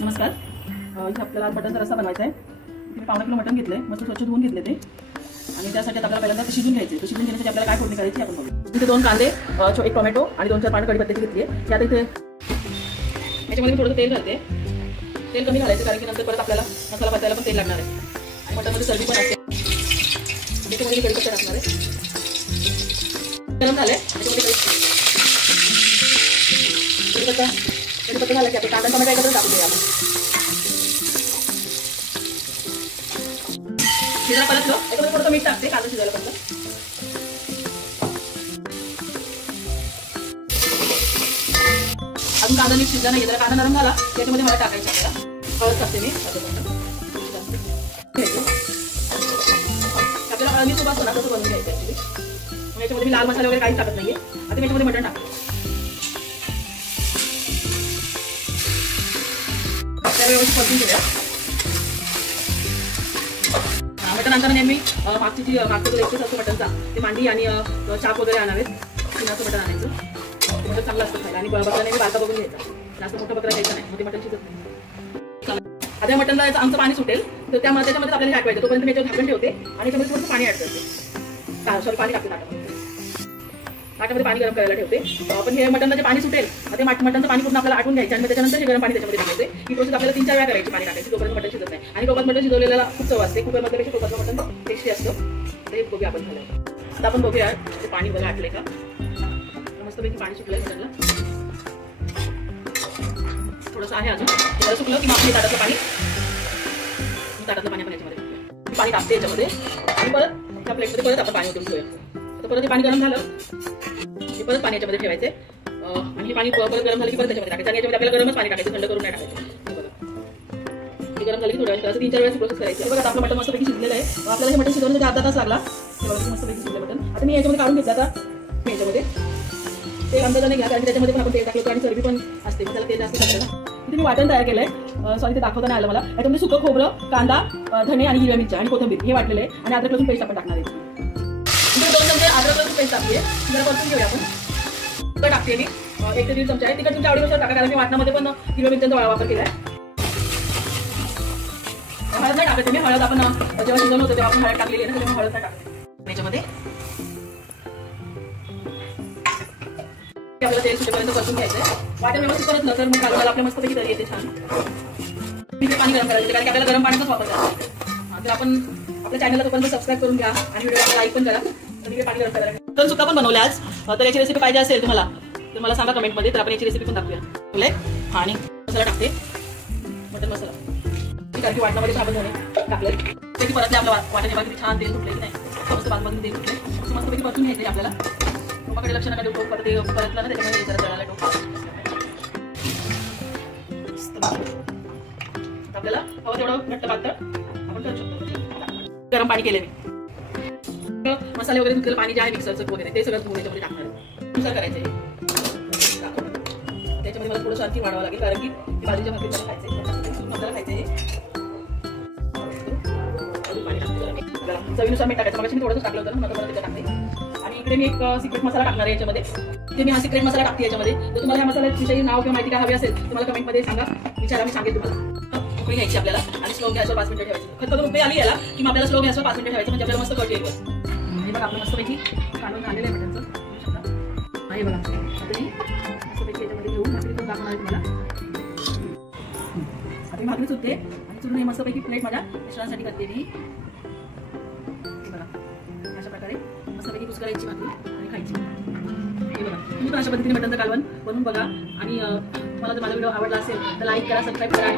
नमस्कार. इथे आपल्याला मटनचा रस्सा बनवायचा आहे. मी 1.5 किलो मटन घेतलंय, मस्त स्वच्छ धुवून घेतले ते. आणि त्यासाठी आपल्याला पहिल्यांदा ते शिजून घ्यायचे. शिजून घेण्यासाठी आपल्याला काय फोडणी करायची आपण बघू. इथे 2 कांदे, 1 टोमॅटो आणि 2-4 पानं कढीपत्त्याची घेतली आहे. त्यात इथे याच्यामध्ये मी थोडंसं तेल घालते. तेल कमी घालायचं कारण की नंतर परत आपल्याला मसाला भाजायला पण तेल लागणार आहे. आणि मटनमध्ये चरबी पण असते. त्याच्यामध्ये मी कढीपत्ता टाकणार आहे. गरम झाले कढीपत्ता झाला की आपण कांदा टोमॅटो एकत्र टाकून देऊया. शिजायला परतलो याच्यामध्ये थोडंसं मीठ टाकते कांदा शिजायला परत. अजून कांदा नीट शिजला नाही, जरा कांदा नरम झाला त्याच्यामध्ये मला टाकायचं आपल्याला हळद टाकते मी. आपल्याला हळदी सोबत सोना कसं बनवून घ्यायचं ऍक्च्युली. मग याच्यामध्ये मी लाल मसाला वगैरे काहीच टाकत नाहीये. आता मी याच्यामध्ये मटण टाकते. व्यवस्थित परतून घेऊया. मटण आणताना नेहमी मागचं लेगपीस असतो मटनचा ते मांडी आणि चाप वगैरे आणावेत. चिनाचं मटण आणायचं. मटण चांगलं असतं खायला. आणि बकरा नेहमी बारका बघून घ्यायचा. जास्त मोठा बकरा घ्यायचा नाही, मग ते मटण शिजत नाही. आता मटनला आमचं पाणी सुटेल तर त्याच्यामध्ये आपल्याला ॲड करायचं. तोपर्यंत मी याच्यावर झाकण ठेवते आणि त्याच्यामध्ये थोडंसं पाणी ॲड करते. सॉरी पाणी टाकते ताटामध्ये पाणी गरम करायला ठेवते. पण हे मटनला जे पाणी सुटेल ते मटनचं पाणी पूर्ण आपल्याला आटून घ्यायचं आणि त्याच्यानंतर हे गरम पाणी त्याच्यामध्ये टाकायचे. ही प्रोसेस आपल्याला 3-4 वेळा करायची पाणी टाकायची तोपर्यंत मटन शिजत नाही. आणि टोपात मटन शिजवलेला खूप चव असते. कुकरमधल्यापेक्षा टोपातलं मटन टेस्टी असतं. ते बघूया आपण झालं. आता आपण बघूया ते पाणी बघा आटले का. मस्तपैकी पाणी सुटलंय मटनला. थोडंसं आहे अजून जरा सुकलं की मग आपली ताटातलं पाणी आपण याच्यामध्ये पाणी टाकते याच्यामध्ये आणि परत त्या प्लेटमध्ये परत आपण पाणी ओतून ठेवूया. तर परत हे पाणी गरम झालं की परत पाणी याच्यामध्ये ठेवायचे आणि हे पाणी परत गरम झालं की परत त्याच्यामध्ये टाकायचं. आणि याच्यामध्ये आपल्याला गरमच पाणी टाकायचं, थंड करून नाही टाकायचं. हे गरम झालं की थोड्या वेळ 3-4 वेळेस प्रोसेस करायची. बघा आपलं मटन मस्तपैकी शिजलेलं आहे. आपल्याला हे मटन शिजवण्यासाठी अर्धा तास लागला. मस्तपैकी शिजलं मटन. आता मी याच्यामध्ये काढून घेतलं. आता मी याच्यामध्ये तेल अंदाजाने घ्या कारण त्याच्यामध्ये पण आपण तेल टाकलं आणि चरबी पण असते. त्याला तेल जास्त टाकायचं. इथे मी वाटण तयार केलंय. सॉरी ते दाखवता नाही आलं मला. याच्यामध्ये सुकं खोबरं, कांदा, धणे आणि हिरव्या मिरच्या आणि कोथिंबीर हे वाटलेले आणि अद्रक लसूण पेस्ट आपण टाकणार आहे. 2 चमचे अद्रक लसूण पेस्ट टाकली आहे. जरा परतून घेऊया आपण. तिखट टाकते मी 1 ते 1.5 चमचे आहे. तिखट तुमच्या आवडीनुसार टाका कारण मी वाटणामध्ये पण हिरव्या मिरच्यांचा वापर केला आहे. हळद नाही टाकायची मी. हळद आपण जेव्हा शिजवलं होतं तेव्हा आपण हळद टाकलेली आहे ना, त्याच्यामुळे हळद नाही टाकायची याच्यामध्ये. आपल्याला तेल सुटेपर्यंत परतून घ्यायचंय. वाटण व्यवस्थित परतलं तर मग कालवाला आपल्या मस्तपैकी तरी येते छान. मी ते पाणी गरम करायचं कारण की आपल्याला गरम पाण्याचाच वापर करायचा. तर आपण आपल्या चॅनलला तोपर्यंत सबस्क्राईब करून घ्या आणि व्हिडिओला लाईक पण करा. तर मी पाणी गरम करायला मटन सुक्का पण बनवले आज. तर याची रेसिपी पाहिजे असेल तुम्हाला तर मला सांगा कमेंटमध्ये. तर आपण याची रेसिपी पण दाखवूया. आणि मसाला टाकते मटन मसाला. कारण की वाटणामध्ये आपण धणे टाकले त्याची परतले आपल्या वाटणाच्या किती छान तेल सुटले की नाही. मस्त बाजूबाजून तेल सुटले मस्तपैकी परतून घ्यायचे आपल्याला. टोपाकडे लक्ष नका देऊ. टोप परत परतला ना त्याच्यामध्ये जरा जळाला टोप. आपल्याला हवं तेवढं घट्ट पातळ आपण करू शकतो. गरम पाणी केले मी. मसाले वगैरे धुतलेलं पाणी जे आहे मिक्सरचं वगैरे ते सगळं धुवून याच्यामध्ये टाकणार आहे. नुसार करायचं आहे. त्याच्यामध्ये मला थोडंसं आणखी वाढवावं लागेल कारण की बाजूच्या भाकरी खायचं मसाला खायचं आहे. पाणी टाकते चवीनुसार मीठ टाकायचं. मग मी थोडंसं टाकलं होतं ना नंतर मला त्याच्यात टाकते. आणि इकडे मी एक सिक्रेट मसाला टाकणार आहे याच्यामध्ये. ते मी हा सिक्रेट मसाला टाकते याच्यामध्ये. तर तुम्हाला ह्या मसाल्याविषयी नाव किंवा माहिती काय हवी असेल तुम्हाला कमेंटमध्ये सांगा. विचारा मी सांगेल तुम्हाला. उकळी घ्यायची आपल्याला आणि स्लो गॅसवर 5 मिनिटं ठेवायची. खतखत उकळी आली याला की आपल्याला स्लो गॅसवर 5 मिनिटं ठेवायचं म्हणजे आपल्याला मस्त कट येईल. हे बघा आपलं मस्तपैकी काढून आलेलं आहे मटनचं. हे बघा आता मी मस्तपैकी याच्यामध्ये घेऊन भाकरी पण दाखवणार आहे तुम्हाला. आता मी भाकरी सुटते आणि चुरून हे मस्तपैकी प्लेट माझ्या मिश्रणासाठी करते मी. अशा प्रकारे मस्तपैकी कुस्करायची भाकरी आणि खायची. हे बघा तुम्ही पण अशा पद्धतीने मटनचं कालवण बनवून बघा. आणि मला जर माझा व्हिडिओ आवडला असेल तर लाईक करा, सबस्क्राईब करा आणि